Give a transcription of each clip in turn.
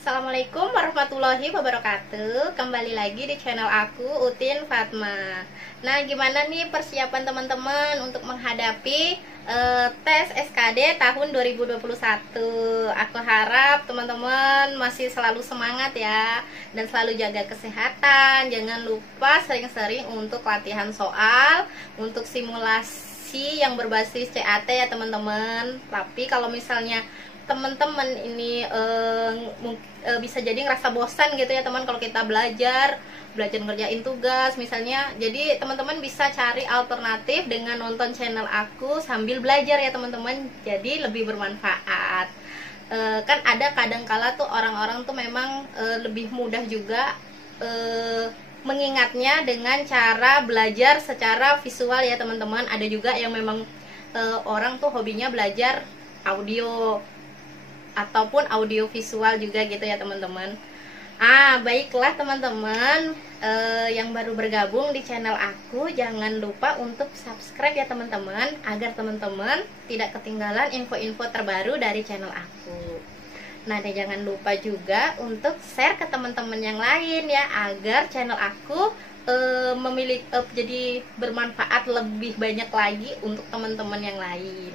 Assalamualaikum warahmatullahi wabarakatuh. Kembali lagi di channel aku, Utin Fatma. Nah, gimana nih persiapan teman-teman untuk menghadapi tes SKD tahun 2021? Aku harap teman-teman masih selalu semangat ya, dan selalu jaga kesehatan. Jangan lupa sering-sering untuk latihan soal, untuk simulasi yang berbasis CAT ya teman-teman. Tapi kalau misalnya teman-teman ini bisa jadi ngerasa bosan gitu ya teman, kalau kita belajar ngerjain tugas misalnya. Jadi teman-teman bisa cari alternatif dengan nonton channel aku sambil belajar ya teman-teman, jadi lebih bermanfaat. Kan ada kadang-kala tuh orang-orang tuh memang lebih mudah juga mengingatnya dengan cara belajar secara visual ya teman-teman. Ada juga yang memang orang tuh hobinya belajar audio ataupun audio visual juga gitu ya teman-teman. Baiklah teman-teman yang baru bergabung di channel aku, jangan lupa untuk subscribe ya teman-teman, agar teman-teman tidak ketinggalan info-info terbaru dari channel aku. Nah, dan jangan lupa juga untuk share ke teman-teman yang lain ya, agar channel aku jadi bermanfaat lebih banyak lagi untuk teman-teman yang lain.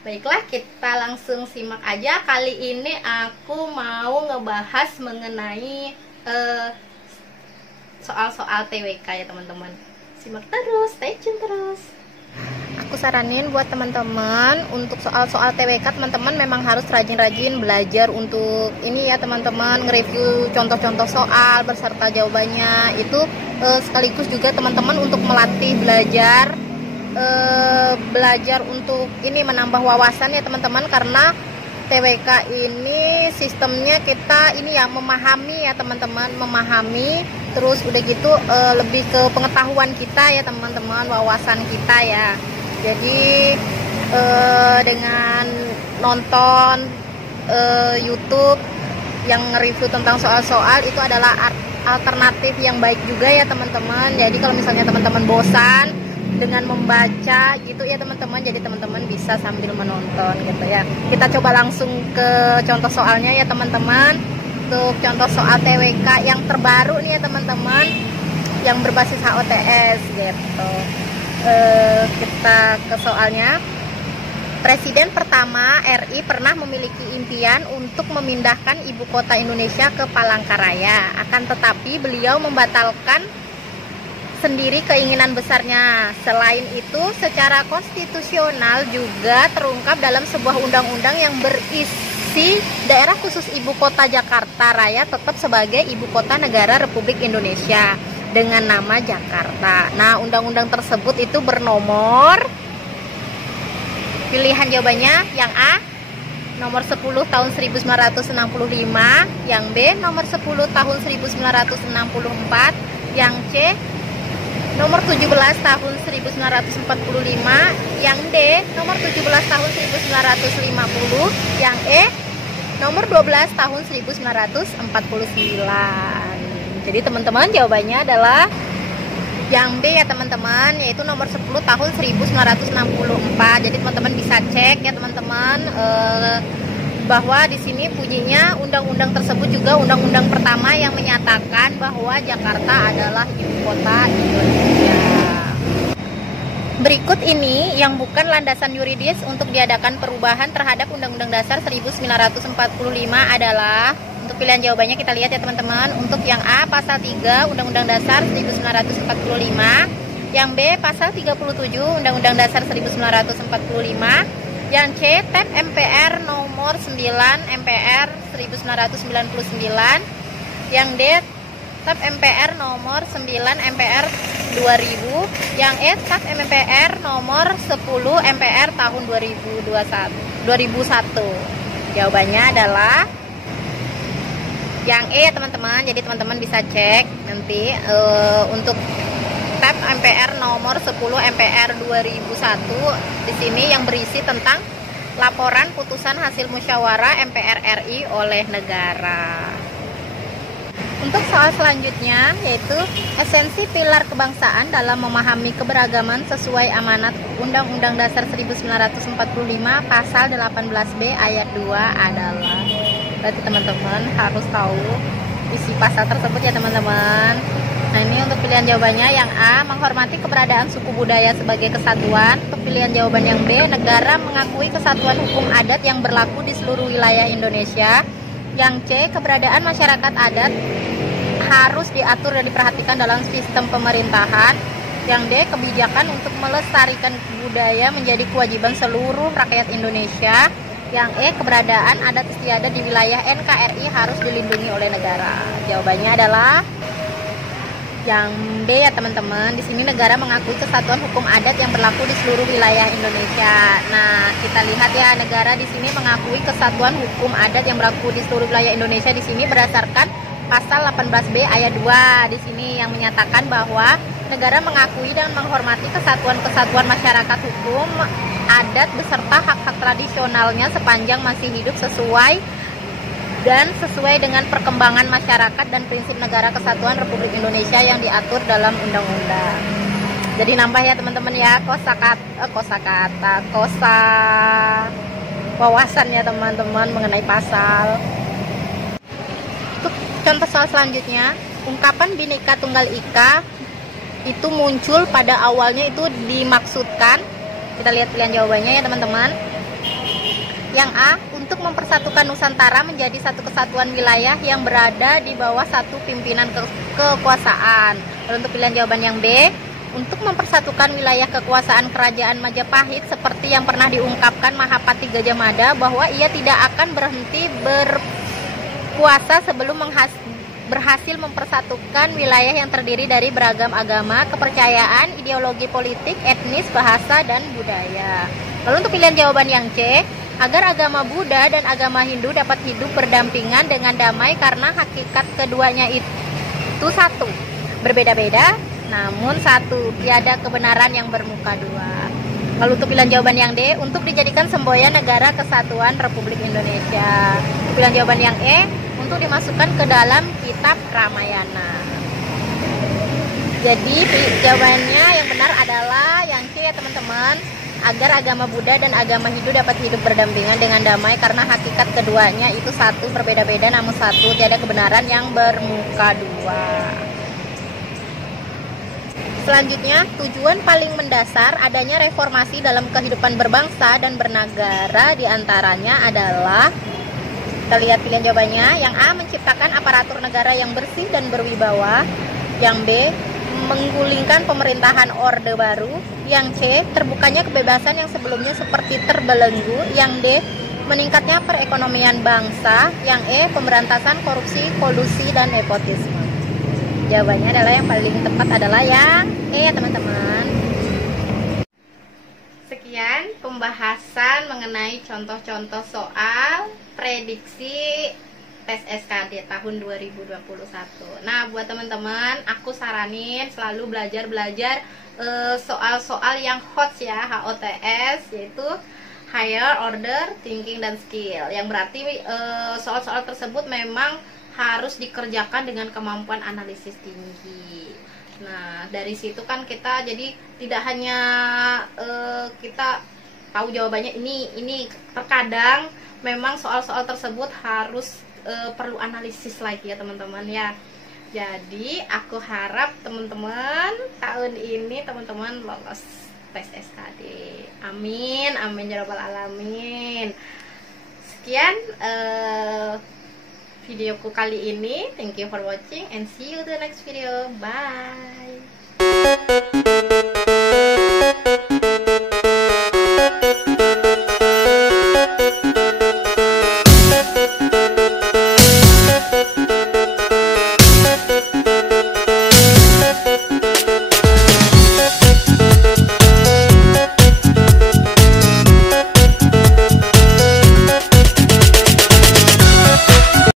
Baiklah, kita langsung simak aja. Kali ini aku mau ngebahas mengenai soal-soal TWK ya teman-teman. Simak terus, stay tune terus. Aku saranin buat teman-teman untuk soal-soal TWK, teman-teman memang harus rajin-rajin belajar untuk ini ya teman-teman, nge-review contoh-contoh soal berserta jawabannya. Itu sekaligus juga teman-teman untuk melatih belajar untuk ini menambah wawasan ya teman-teman, karena TWK ini sistemnya kita ini ya memahami ya teman-teman, memahami terus udah gitu lebih ke pengetahuan kita ya teman-teman, wawasan kita ya. Jadi dengan nonton YouTube yang review tentang soal-soal itu adalah alternatif yang baik juga ya teman-teman. Jadi kalau misalnya teman-teman bosan dengan membaca gitu ya teman-teman, jadi teman-teman bisa sambil menonton gitu ya. Kita coba langsung ke contoh soalnya ya teman-teman. Untuk contoh soal TWK yang terbaru nih ya teman-teman, yang berbasis HOTS gitu. Kita ke soalnya. Presiden pertama RI pernah memiliki impian untuk memindahkan ibu kota Indonesia ke Palangkaraya, akan tetapi beliau membatalkan sendiri keinginan besarnya. Selain itu, secara konstitusional juga terungkap dalam sebuah undang-undang yang berisi daerah khusus ibu kota Jakarta Raya tetap sebagai ibu kota negara Republik Indonesia dengan nama Jakarta. Nah, undang-undang tersebut itu bernomor, pilihan jawabannya yang A nomor 10 tahun 1965, yang B nomor 10 tahun 1964, yang C nomor 17 tahun 1945, yang D nomor 17 tahun 1950, yang E nomor 12 tahun 1949. Jadi teman-teman jawabannya adalah yang B ya teman-teman, yaitu nomor 10 tahun 1964. Jadi teman-teman bisa cek ya teman-teman, bahwa di sini bunyinya undang-undang tersebut juga undang-undang pertama yang menyatakan bahwa Jakarta adalah ibu kota Indonesia. Berikut ini yang bukan landasan yuridis untuk diadakan perubahan terhadap Undang-Undang Dasar 1945 adalah, untuk pilihan jawabannya kita lihat ya teman-teman. Untuk yang A pasal 3 Undang-Undang Dasar 1945, yang B pasal 37 Undang-Undang Dasar 1945, yang C TAP MPR nomor 9 MPR 1999, yang D TAP MPR nomor 9 MPR 2000, yang E TAP MPR nomor 10 MPR tahun 2001. Jawabannya adalah yang E teman-teman. Jadi teman-teman bisa cek nanti untuk TAP MPR nomor 10 MPR 2001 di sini yang berisi tentang laporan putusan hasil musyawarah MPR RI oleh negara. Untuk soal selanjutnya yaitu esensi pilar kebangsaan dalam memahami keberagaman sesuai amanat Undang-Undang Dasar 1945 pasal 18B ayat 2 adalah Berarti teman-teman harus tahu isi pasal tersebut ya teman-teman. Nah, ini untuk pilihan jawabannya. Yang A, menghormati keberadaan suku budaya sebagai kesatuan. Untuk pilihan jawaban yang B, negara mengakui kesatuan hukum adat yang berlaku di seluruh wilayah Indonesia. Yang C, keberadaan masyarakat adat harus diatur dan diperhatikan dalam sistem pemerintahan. Yang D, kebijakan untuk melestarikan budaya menjadi kewajiban seluruh rakyat Indonesia. Yang E, keberadaan adat istiadat di wilayah NKRI harus dilindungi oleh negara. Jawabannya adalah yang B ya teman-teman. Di sini negara mengakui kesatuan hukum adat yang berlaku di seluruh wilayah Indonesia. Nah, kita lihat ya, negara di sini mengakui kesatuan hukum adat yang berlaku di seluruh wilayah Indonesia di sini berdasarkan pasal 18B ayat 2 di sini yang menyatakan bahwa negara mengakui dan menghormati kesatuan-kesatuan masyarakat hukum adat beserta hak-hak tradisionalnya sepanjang masih hidup sesuai dengan perkembangan masyarakat dan prinsip negara kesatuan Republik Indonesia yang diatur dalam undang-undang. Jadi nambah ya teman-teman ya, wawasannya teman-teman mengenai pasal. Untuk contoh soal selanjutnya, ungkapan Bhinneka Tunggal Ika itu muncul pada awalnya itu dimaksudkan. Kita lihat pilihan jawabannya ya teman-teman. Yang A, untuk mempersatukan Nusantara menjadi satu kesatuan wilayah yang berada di bawah satu pimpinan kekuasaan. Lalu untuk pilihan jawaban yang B, untuk mempersatukan wilayah kekuasaan Kerajaan Majapahit seperti yang pernah diungkapkan Mahapati Gajah Mada bahwa ia tidak akan berhenti berkuasa sebelum berhasil mempersatukan wilayah yang terdiri dari beragam agama, kepercayaan, ideologi politik, etnis, bahasa, dan budaya. Lalu untuk pilihan jawaban yang C, agar agama Buddha dan agama Hindu dapat hidup berdampingan dengan damai karena hakikat keduanya itu satu, berbeda-beda namun satu, tiada kebenaran yang bermuka dua. Lalu untuk pilihan jawaban yang D, untuk dijadikan semboyan negara kesatuan Republik Indonesia. Untuk pilihan jawaban yang E, untuk dimasukkan ke dalam kitab Ramayana. Jadi jawabannya yang benar adalah yang C ya teman-teman, agar agama Buddha dan agama Hindu dapat hidup berdampingan dengan damai karena hakikat keduanya itu satu, berbeda-beda namun satu, tiada kebenaran yang bermuka dua. Selanjutnya, tujuan paling mendasar adanya reformasi dalam kehidupan berbangsa dan bernegara diantaranya adalah, kita lihat pilihan jawabannya. Yang A, menciptakan aparatur negara yang bersih dan berwibawa. Yang B, menggulingkan pemerintahan Orde Baru. Yang C, terbukanya kebebasan yang sebelumnya seperti terbelenggu. Yang D, meningkatnya perekonomian bangsa. Yang E, pemberantasan korupsi, kolusi, dan nepotisme. Jawabannya adalah yang paling tepat adalah yang E ya teman-teman. Sekian pembahasan mengenai contoh-contoh soal prediksi tes SKD tahun 2021. Nah, buat teman-teman, aku saranin selalu belajar soal-soal yang hot ya, HOTS, yaitu Higher Order Thinking dan Skill. Yang berarti soal-soal tersebut memang harus dikerjakan dengan kemampuan analisis tinggi. Nah, dari situ kan kita jadi tidak hanya kita tahu jawabannya ini terkadang memang soal-soal tersebut harus perlu analisis lagi ya teman-teman ya. Jadi aku harap teman-teman tahun ini teman-teman lolos tes SKD. Amin, amin ya rabbal alamin. Sekian videoku kali ini. Thank you for watching and see you the next video. Bye.